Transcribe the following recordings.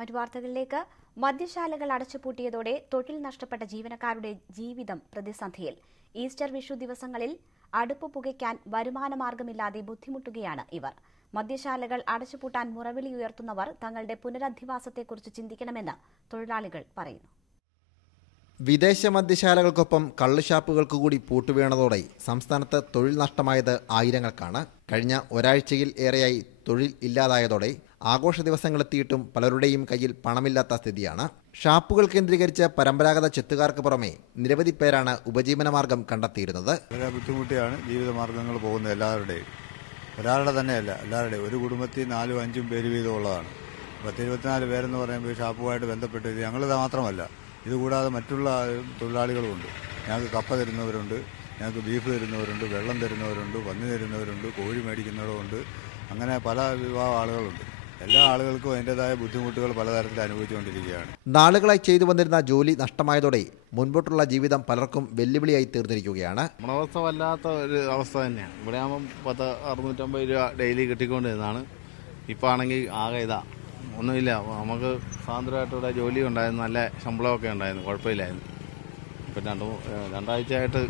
മറ്റു വാർത്തകളിലേക്ക്. മദ്യശാലകൾ അടച്ചുപൂട്ടിയതോടെ തൊഴിൽ നഷ്ടപ്പെട്ട ജീവനക്കാരുടെ ജീവിതം പ്രതിസന്ധിയിൽ. ഈസ്റ്റർ വിഷു ദിവസങ്ങളിൽ അടുപ്പ് പുകയ്ക്കാൻ വരുമാനമാർഗമില്ലാതെ ബുദ്ധിമുട്ടുകയാണ് ഇവർ. മദ്യശാലകൾ അടച്ചുപൂട്ടാൻ മുറവിളി ഉയർത്തുന്നവർ തങ്ങളുടെ പുനരധിവാസത്തെക്കുറിച്ച് ചിന്തിക്കണമെന്ന് തൊഴിലാളികൾ പറയുന്നു. വിദേശ മദ്യശാലകൾക്കൊപ്പം കള്ളുഷാപ്പുകൾക്ക് കൂടി പൂട്ടുവീണതോടെ സംസ്ഥാനത്ത് തൊഴിൽ നഷ്ടമായത് ആയിരങ്ങൾക്കാണ്. കഴിഞ്ഞ ഒരാഴ്ചയിൽ ഏറെയായി തൊഴിൽ ഇല്ലാതായതോടെ ആഘോഷ ദിവസങ്ങളെത്തിയിട്ടും പലരുടെയും കയ്യിൽ പണമില്ലാത്ത സ്ഥിതിയാണ്. ഷാപ്പുകൾ കേന്ദ്രീകരിച്ച പരമ്പരാഗത ചെത്തുകാർക്ക് പുറമെ നിരവധി പേരാണ് ഉപജീവനമാർഗം കണ്ടെത്തിയിരുന്നത്. വളരെ ബുദ്ധിമുട്ടിയാണ് ജീവിതമാർഗങ്ങൾ പോകുന്ന എല്ലാവരുടെയും. ഒരാളുടെ തന്നെയല്ല എല്ലാവരുടെയും. ഒരു കുടുംബത്തിൽ നാലും അഞ്ചും പേര് വീതമുള്ളതാണ്. പത്തിരുപത്തിനാല് പേരെന്ന് പറയുമ്പോൾ ഷാപ്പുമായിട്ട് ബന്ധപ്പെട്ട് ഞങ്ങളിത് മാത്രമല്ല. ഇതുകൂടാതെ മറ്റുള്ള തൊഴിലാളികളുമുണ്ട്. ഞങ്ങൾക്ക് കപ്പ തരുന്നവരുണ്ട് ഞങ്ങൾക്ക് ബീഫ് തരുന്നവരുണ്ട് വെള്ളം തരുന്നവരുണ്ട് പന്നി തരുന്നവരുണ്ട് കോഴി മേടിക്കുന്നവരുണ്ട് അങ്ങനെ പല വിഭാഗം ആളുകളുണ്ട്. എല്ലാ ആളുകൾക്കും അതിന്റെതായ ബുദ്ധിമുട്ടുകൾ പലതരത്തിൽ അനുഭവിച്ചുകൊണ്ടിരിക്കുകയാണ്. നാളുകളായി ചെയ്തു വന്നിരുന്ന ജോലി നഷ്ടമായതോടെ മുൻപോട്ടുള്ള ജീവിതം പലർക്കും വെല്ലുവിളിയായി തീർന്നിരിക്കുകയാണ്. നമ്മുടെ അവസ്ഥ വല്ലാത്ത ഒരു അവസ്ഥ തന്നെയാണ്. ഇവിടെ ആകുമ്പം പത്ത് അറുന്നൂറ്റമ്പത് രൂപ ഡെയിലി കിട്ടിക്കൊണ്ടിരുന്നതാണ്. ഇപ്പോൾ ആണെങ്കിൽ ആകെ ഇതാ. ഒന്നുമില്ല. നമുക്ക് സ്വാതന്ത്ര്യമായിട്ട് ഇവിടെ ജോലി ഉണ്ടായിരുന്നു. നല്ല ശമ്പളമൊക്കെ ഉണ്ടായിരുന്നു. കുഴപ്പമില്ലായിരുന്നു. ഇപ്പം രണ്ട് രണ്ടാഴ്ചയായിട്ട്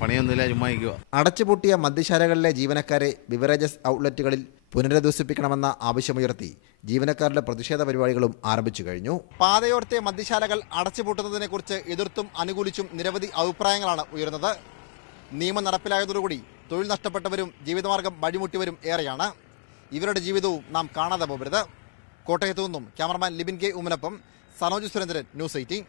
പണിയൊന്നുമില്ല. ചുമ്മാ ഇരിക്കുക അടച്ചുപൂട്ടിയ മദ്യശാലകളിലെ ജീവനക്കാരെ ബിവറേജസ് ഔട്ട്ലെറ്റുകളിൽ പുനരധിവസിപ്പിക്കണമെന്ന ആവശ്യമുയർത്തി ജീവനക്കാരുടെ പ്രതിഷേധ പരിപാടികളും ആരംഭിച്ചു കഴിഞ്ഞു. പാതയോർത്തെ മദ്യശാലകൾ അടച്ചുപൂട്ടുന്നതിനെക്കുറിച്ച് എതിർത്തും അനുകൂലിച്ചും നിരവധി അഭിപ്രായങ്ങളാണ് ഉയരുന്നത്. നിയമം നടപ്പിലായതോടുകൂടി തൊഴിൽ നഷ്ടപ്പെട്ടവരും ജീവിതമാർഗം വഴിമുട്ടിവരും ഏറെയാണ്. ഇവരുടെ ജീവിതവും നാം കാണാതെ പോകരുത്. കോട്ടയത്തു നിന്നും ക്യാമറമാൻ ലിബിൻ കെ ഉമ്മനൊപ്പം സനോജ് സുരേന്ദ്രൻ ന്യൂസ് എയ്റ്റീൻ.